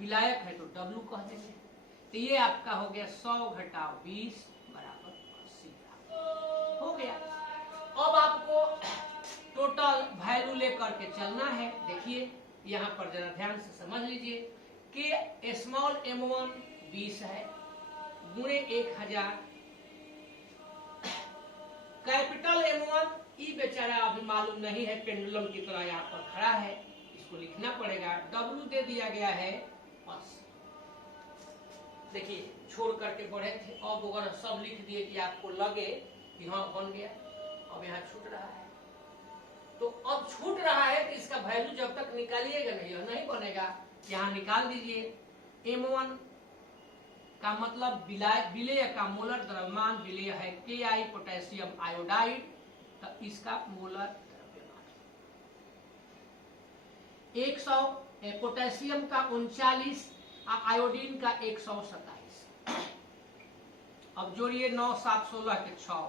विलायक है तो W कह देंगे। तो ये आपका हो गया 100 घटाव 20 बराबर 80 ग्राम हो गया। अब आपको टोटल वैल्यू लेकर के चलना है। देखिए यहाँ पर जरा ध्यान से समझ लीजिए कि स्मॉल m1 20 है गुणे 1000, कैपिटल M1 ई बेचारा अभी मालूम नहीं है, पेंडुलम की तरह यहाँ पर खड़ा है, इसको लिखना पड़ेगा। W दे दिया गया है 80। देखिए छोड़ करके बढ़े थे, अब अगर सब लिख दिए कि आपको लगे कि हाँ बन गया, अब यहाँ छूट रहा है। तो अब छूट रहा है कि इसका वैल्यू जब तक निकालिएगा नहीं बनेगा। यहाँ निकाल दीजिए। M1 का मतलब विलेय का मोलर द्रव्यमान, विलेय है KI पोटेशियम आयोडाइड, तो इसका मोलर द्रव्यमान 100, पोटेशियम का 39, आयोडीन का 127। अब जोड़िए 9 7 16 के 6,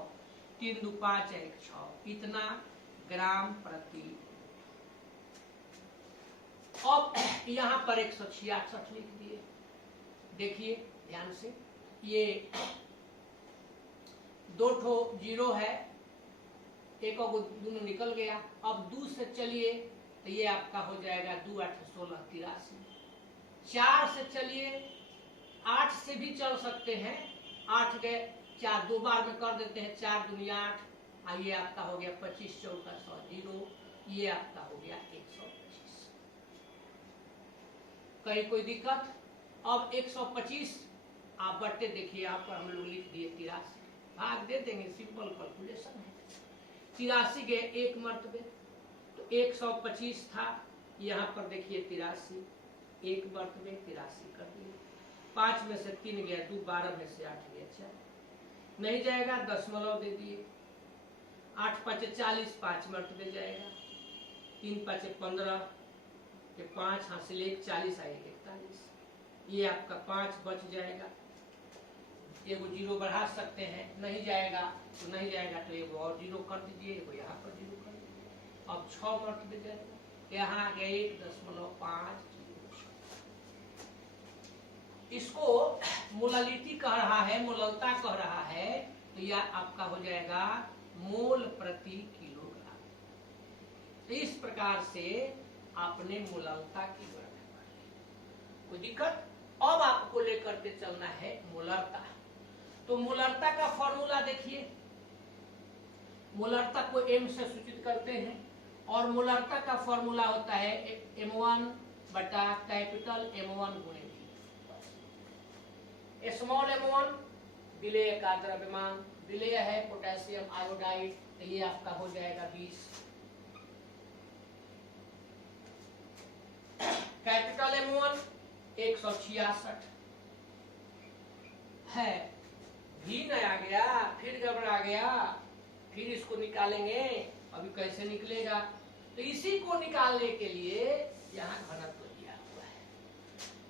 3 2 5 1 6, इतना ग्राम प्रति। अब यहाँ पर 166 लिख दिए। देखिए ध्यान से, ये 2 ठो 0 है, एक दोनों निकल गया। अब 2 से चलिए तो ये आपका हो जाएगा 2 8 16 83। 4 से चलिए, 8 से भी चल सकते हैं, 8 गए 4 2 बार में कर देते हैं, 4 दूनी 8, ये आपका हो गया 25 14 100 0, ये आपका हो गया 125। कहीं कोई दिक्कत? अब 125 आप बट्टे देखिए, यहाँ पर हम लोग लिख दिए 83, भाग दे देंगे, सिंपल कैलकुलेशन है। 83 गए 1 मर्तबे, तो 125 था, यहाँ पर देखिए 83, 1 मर्तबे 83 कर दिए। 5 में से 3 गया 2, 12 में से 8 गया 4, नहीं जाएगा, दशमलव दे दिए। 8 5 40, 5 मर्तबे जाएगा, 3 5 15 के 5 हासिल 1, 40 आएगा 41, ये आपका 5 बच जाएगा। एगो 0 बढ़ा सकते हैं, नहीं जाएगा तो नहीं जाएगा, तो एगो और 0 कर दीजिए, एगो यहाँ पर 0 कर दीजिए। अब 6 मर्तबे जाएगा, यहाँ आ गया 1.5। इसको मोलालिटी कह रहा है, मोललता कह रहा है, तो यह आपका हो जाएगा मोल प्रति किलोग्राम। तो इस प्रकार से आपने मोललता की गणना कर। कोई दिक्कत? अब आपको लेकर के चलना है मोलरता। तो मोलरता का फॉर्मूला देखिए, मोलरता को M से सूचित करते हैं, और मोलरता का फॉर्मूला होता है M1 बटा कैपिटल M1 गुणे V। स्मॉल m1 विलेय का द्रव्यमान, विलेय है पोटेशियम आयोडाइड, तो ये आपका हो जाएगा 20। 166 है। भी नया गया, फिर गड़बड़ा गया, फिर इसको निकालेंगे, अभी कैसे निकलेगा। तो इसी को निकालने के लिए यहाँ घनत्व दिया हुआ है।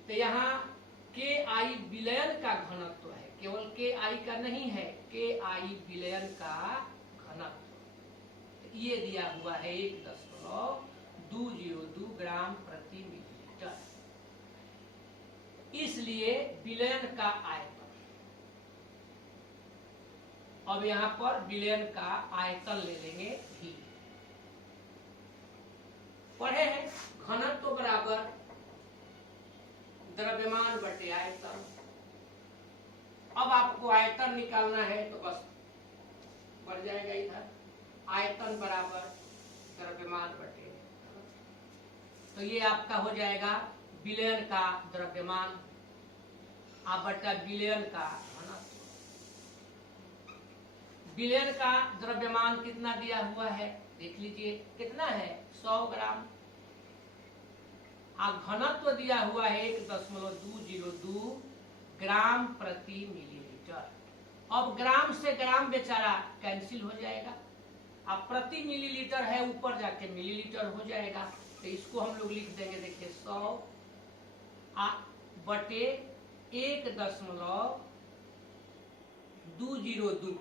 तो यहाँ के आई विलयन का घनत्व है, केवल के आई का नहीं है, के आई विलयन का घनत्व ये दिया हुआ है 1.202 ग्राम प्रति मिलीलीटर। इसलिए विलयन का आयतन, अब यहाँ पर विलयन का आयतन ले लेंगे भी। पढ़े हैं घनत्व बराबर द्रव्यमान बटे आयतन। अब आपको आयतन निकालना है तो बस बढ़ जाएगा इधर, आयतन बराबर द्रव्यमान बटे, तो ये आपका हो जाएगा विलयन का द्रव्यमान बटा विलयन का घनत्व। विलयन का द्रव्यमान कितना दिया हुआ है देख लीजिए, कितना है 100 ग्राम। घनत्व दिया हुआ है 1.202 ग्राम प्रति मिलीलीटर। अब ग्राम से ग्राम बेचारा कैंसिल हो जाएगा, अब प्रति मिलीलीटर है ऊपर जाके मिलीलीटर हो जाएगा। तो इसको हम लोग लिख देंगे, देखिए 100 बटे 1.202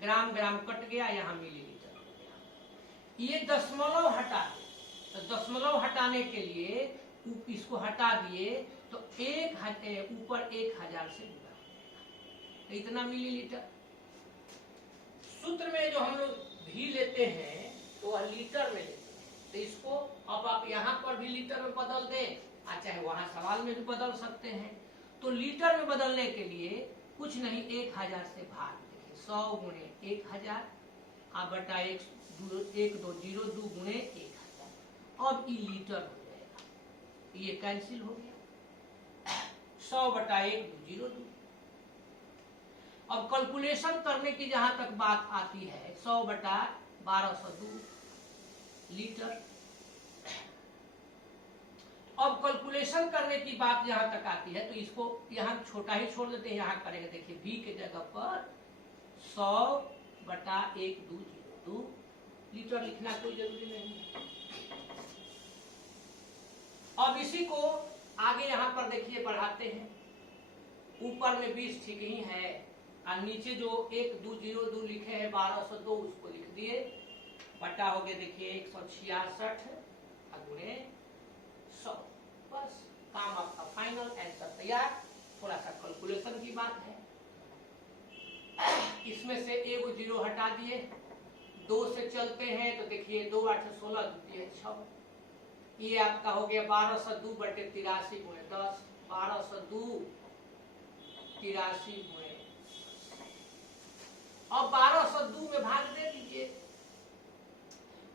ग्राम, ग्राम कट गया, यहाँ मिलीलीटर हो गया। ये दशमलव हटा दे, तो दशमलव हटाने के लिए इसको हटा दिए तो ऊपर 1000 से गुणा हो जाएगा, तो इतना मिलीलीटर। सूत्र में जो हम लोग भी लेते हैं तो वह लीटर में लेते हैं, तो इसको अब आप यहाँ पर भी लीटर में बदल दें, चाहे वहां सवाल में भी बदल सकते हैं। तो लीटर में बदलने के लिए कुछ नहीं, 1000 से भाग, देखिए 100 गुणे 1000 बटा 1202 गुणे 1000, अब ई लीटर हो जाएगा, ये कैंसिल हो गया, 100 बटा 1202। अब कैलकुलेशन करने की जहां तक बात आती है, 100 बटा 1202 लीटर। अब कैलकुलेशन करने की बात जहां तक आती है तो इसको यहाँ छोटा ही छोड़ देते हैं, यहाँ करेंगे, देखिए v के जगह पर 100 बटा 1202 लीटर लिखना कोई जरूरी नहीं है। अब इसी को आगे यहाँ पर देखिए बढ़ाते हैं, ऊपर में 20 ठीक ही है, और नीचे जो 1202 लिखे हैं 1202 उसको लिख दिए, बटा हो गया देखिए 166 गुणे 100। बस काम आपका फाइनल आंसर तैयार। थोड़ा सा कैलकुलेशन की बात है, इसमें से एगो 0 हटा दिए, 2 से चलते हैं तो देखिए 2 8 16 2 6, ये आपका हो गया 1202 बटे 83 गुणे 10, 1202 83 गुणे। अब 1202 में भाग दे दीजिए,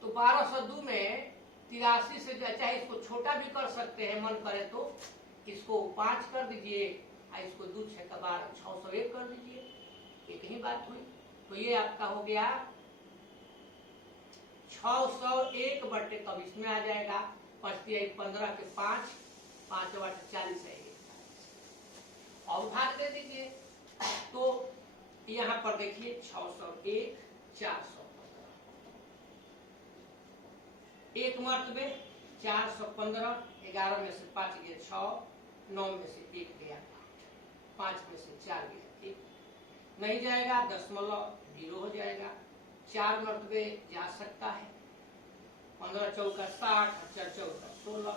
तो 1202 में 83 से, चाहे इसको छोटा भी कर सकते हैं मन करे तो, इसको 5 कर दीजिए, इसको 2 6 का 12 601 कर दीजिए, एक ही बात हुई। तो ये आपका हो गया 601 बटे, तब इसमें आ जाएगा 15 के 5 5 8 40 है, और भाग दे दीजिए। तो यहाँ पर देखिए 601 415, एक मर्तबे 415, 11 में से 5 गया 6, 9 में से 1 गया 8, 5 में से 4 गया 1, नहीं जाएगा, दशमलव 0 हो जाएगा। 4 मर्तबे जा सकता है, 15 चौका 60, 4 चौका 16,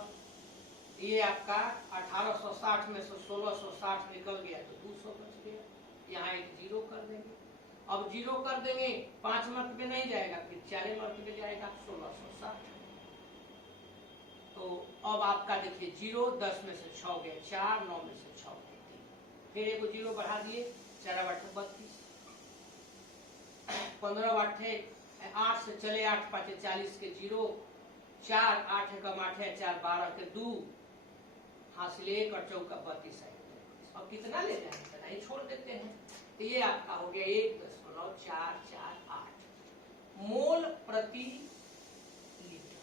ये आपका 1860 में से 1660 निकल गया तो 200 बच गया, यहाँ एक 0 कर देंगे। अब 0 कर देंगे, 5 मर्तबे नहीं जाएगा, फिर 4 मर्तबे जाएगा 1660। तो अब आपका देखिए 0, 10 में से 6 गया 4, 9 में से 6 गया 3, फिर एक 0 बढ़ा दिए, 4 8 32, 15 8 से चले 8 5 40 के 0, 4 8 कम 8 है 4 12 के 2, हासिल 1 और चौका 32 है। अब कितना ले जाएंगे, इतना ही छोड़ देते हैं। तो ये आपका हो गया 1.448 मोल प्रति लीटर।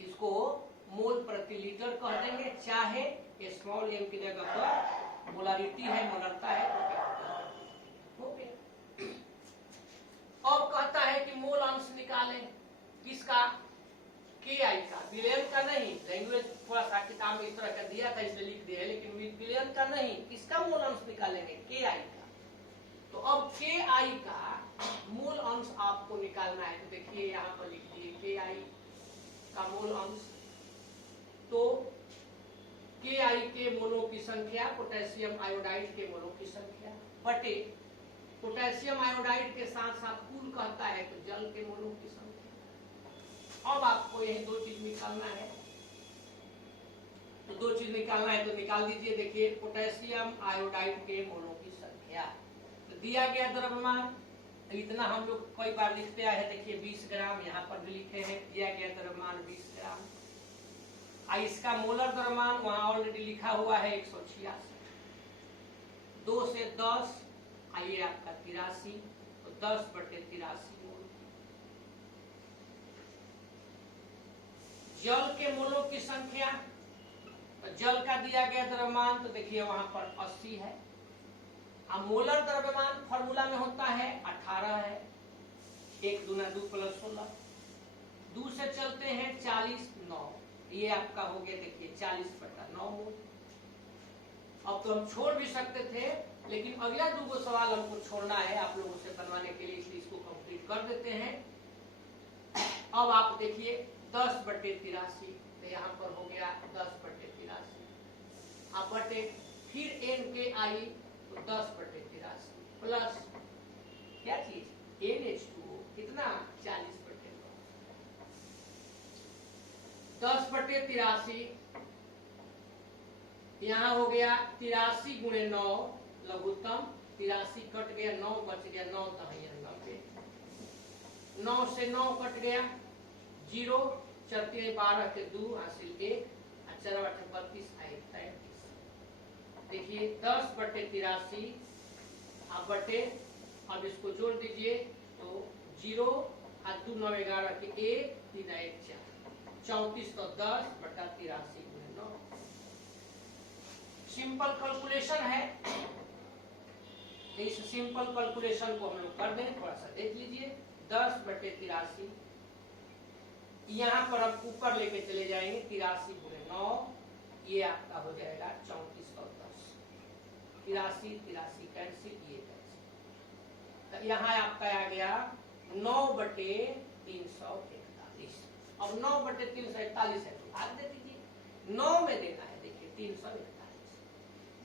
इसको मोल प्रति लीटर कह देंगे, चाहे स्मॉल m की जगह पर मोलारिटी है, मोलरता है तो कैपिटल हो गया। अब कहता है कि मोल अंश निकालें, किसका? KI का, विलियम का नहीं। लैंग्वेज थोड़ा सा किताब में इस तरह का दिया था इसलिए लिख दिया है, लेकिन विलियम का नहीं, किसका मोल अंश निकालेंगे? KI का। तो अब KI का मूल अंश आपको निकालना है, तो देखिए यहाँ पर लिख दिए KI का मूल अंश। तो KI के मोलों की संख्या, पोटेशियम आयोडाइड के मोलों की संख्या बटे पोटेशियम आयोडाइड के साथ साथ कुल कहता है तो जल के मोलों की संख्या। अब आपको यही दो चीज निकालना है, तो दो चीज निकालना है तो निकाल दीजिए। देखिए पोटेशियम आयोडाइड के मोलों की संख्या, तो दिया गया द्रव्यमान इतना हम लोग कई बार लिखते आए हैं। देखिए 20 ग्राम यहाँ पर भी लिखे हैं, दिया गया द्रव्यमान 20 ग्राम। इसका मोलर द्रव्यमान वहां ऑलरेडी लिखा हुआ है 186। 2 से 10 आइए आपका 83, तो 10/83 मोल। जल के मोलों की संख्या, तो जल का दिया गया द्रव्यमान तो देखिए वहां पर 80 है। अब मोलर द्रव्यमान फॉर्मूला में होता है 18 है, 1 दूना 2 + 16। 2 से चलते हैं 40, 9, ये आपका हो गया देखिए 40/9 मोल। अब तो हम छोड़ भी सकते थे, लेकिन अगला 2 सवाल हमको छोड़ना है आप लोगों से बनवाने के लिए, इसलिए इसको कंप्लीट कर देते हैं। अब आप देखिए 10/83, तो यहाँ पर हो गया 10/83। अब बटे फिर NKI तो 10/83 प्लस क्या चीज NH2O कितना 40/9। 10/83 यहाँ हो गया 83 × 9 लघुत्तम, 83 कट गया, 9 बच गया, 9 दहिया 90। 9 से 9 कट गया, 0 चलते 12 के 2 हासिल 1, 4 8 32 33। देखिए 10/83 अब बटे, अब इसको जोड़ दीजिए तो 0 और 2 9 11 के 1 3 1 4, 34 तो 10/83 × 9। सिंपल कैलकुलेशन है, इस सिंपल कैलकुलेशन को हम लोग कर दें, थोड़ा सा देख लीजिए। 10/83 यहाँ पर अब ऊपर लेके चले जाएंगे, 83 × 9, ये आपका हो जाएगा 34 और 10, 83 कैंसिल, ये कैंसिल। तो यहाँ आपका आ गया 9/341। अब 9/341 है तो भाग दे दीजिए, 9 में देना है, देखिए 341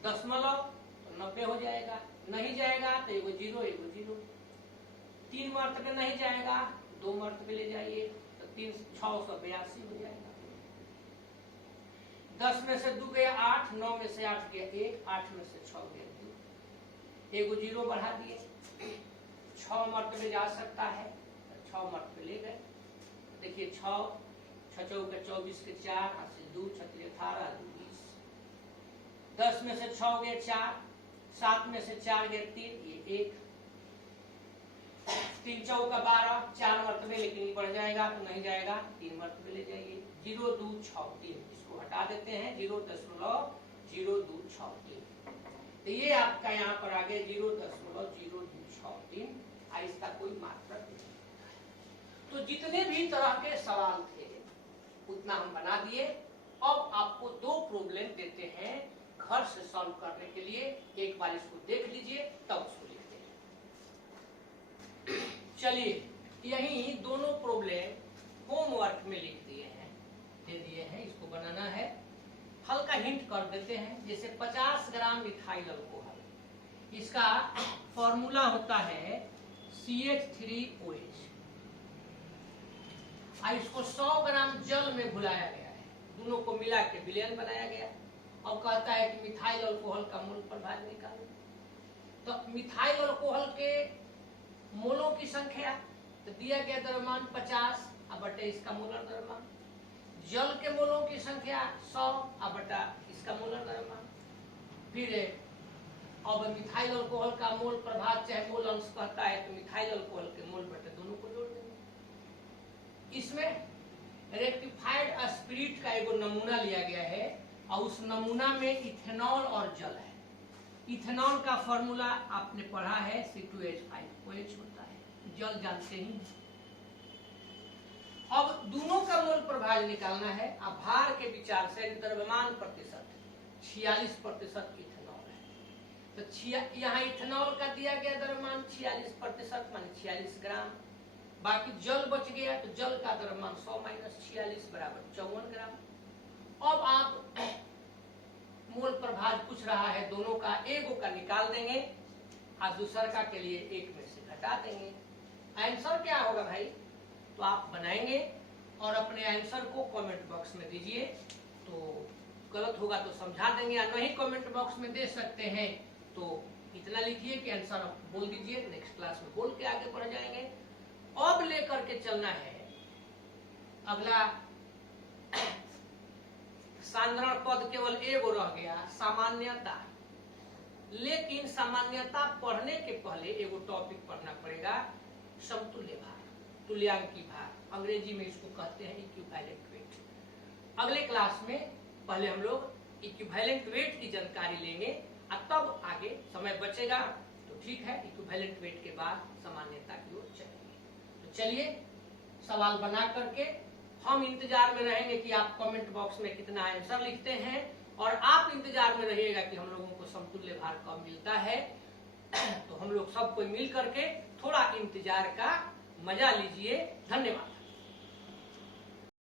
दशमलव तो 90 हो जाएगा, नहीं जाएगा तो एगो 0 एगो 0, 3 मर्तबे नहीं जाएगा 2 मर्तबे ले जाइए तो 682 हो जाएगा। 10 में से 2 गया 8, 9 में से 8 गया 1, 8 में से 6 गया 2, एगो 0 बढ़ा दिए, 6 मर्तबे जा सकता है तो 6 मर्तबे ले गए। देखिए 6 6 चौके 24 के 4 हासिल 2 6 18 2 20। 10 में से 6 गए 4, 7 में से 4 गए 3, ये 1, 3 चौका 12, 4 मर्तबे, लेकिन ये बढ़ जाएगा तो नहीं जाएगा, 3 मर्तबे ले जाइए। 0 2 6 3, इसको हटा देते हैं, 0.0263। तो ये आपका यहाँ पर आ गया 0.0263, इसका कोई मात्रक नहीं। तो जितने भी तरह के सवाल थे उतना हम बना दिए। अब आपको 2 प्रॉब्लम देते हैं घर से सॉल्व करने के लिए, एक बार इसको देख लीजिए तब उसको लिखते हैं। चलिए यही दोनों प्रॉब्लम होमवर्क में लिख दिए हैं, दे दिए हैं, इसको बनाना है। हल्का हिंट कर देते हैं, जैसे 50 ग्राम मिथाइल अल्कोहल, इसका फॉर्मूला होता है CH3OH, और इसको 100 ग्राम जल में घुलाया गया है, दोनों को मिला के विलयन बनाया गया। अब कहता है कि मिथाइल अल्कोहल का मोल प्रभाव निकालो। तो मिथाइल अल्कोहल के मोलों की संख्या, तो दिया गया द्रव्यमान 50 अब बटे इसका मोलर द्रव्यमान। जल के मोलों की संख्या 100 अब बटा इसका मोलर द्रव्यमान। फिर अब मिथाइल अल्कोहल का मोल प्रभाव चाहे मोल अंश कहता है, तो मिथाइल अल्कोहल के मोल बटे दोनों को जोड़ देंगे। इसमें रेक्टिफाइड स्पिरिट का एगो नमूना लिया गया है और उस नमूना में इथेनॉल और जल है। इथेनॉल का फॉर्मूला आपने पढ़ा है C2H5 OH होता है, जल जानते ही। अब दोनों का मोल प्रभाज निकालना है। अब भार के विचार से द्रव्यमान प्रतिशत 46% इथेनॉल है, तो यहाँ इथेनॉल का दिया गया द्रव्यमान 46% माने 46 ग्राम। बाकी जल बच गया तो जल का द्रव्यमान 100 - 46 बराबर 54 ग्राम। अब आप मोल प्रभाज पूछ रहा है, दोनों का एगो का निकाल देंगे और दूसर का के लिए एक में से घटा देंगे। आंसर क्या होगा भाई, तो आप बनाएंगे और अपने आंसर को कमेंट बॉक्स में दीजिए। तो गलत होगा तो समझा देंगे, या नहीं कमेंट बॉक्स में दे सकते हैं तो इतना लिखिए कि आंसर आप बोल दीजिए, नेक्स्ट क्लास में बोल के आगे बढ़ जाएंगे। अब लेकर के चलना है अगला साधारण पद, केवल एगो रह गया सामान्यता। लेकिन सामान्यता पढ़ने के पहले एगो टॉपिक पढ़ना पड़ेगा, समतुल्य भार, तुल्यांकी भार, अंग्रेजी में इसको कहते हैं इक्विवेलेंट वेट। अगले क्लास में पहले हम लोग इक्विवेलेंट वेट की जानकारी लेंगे और तब आगे समय बचेगा तो ठीक है, इक्विवेलेंट वेट के बाद सामान्यता की ओर चलेंगे। तो चलिए सवाल बना करके हम इंतजार में रहेंगे कि आप कमेंट बॉक्स में कितना आंसर लिखते हैं, और आप इंतजार में रहिएगा कि हम लोगों को समतुल्य भार कब मिलता है। तो हम लोग सब कोई मिल करके थोड़ा इंतजार का मजा लीजिए। धन्यवाद।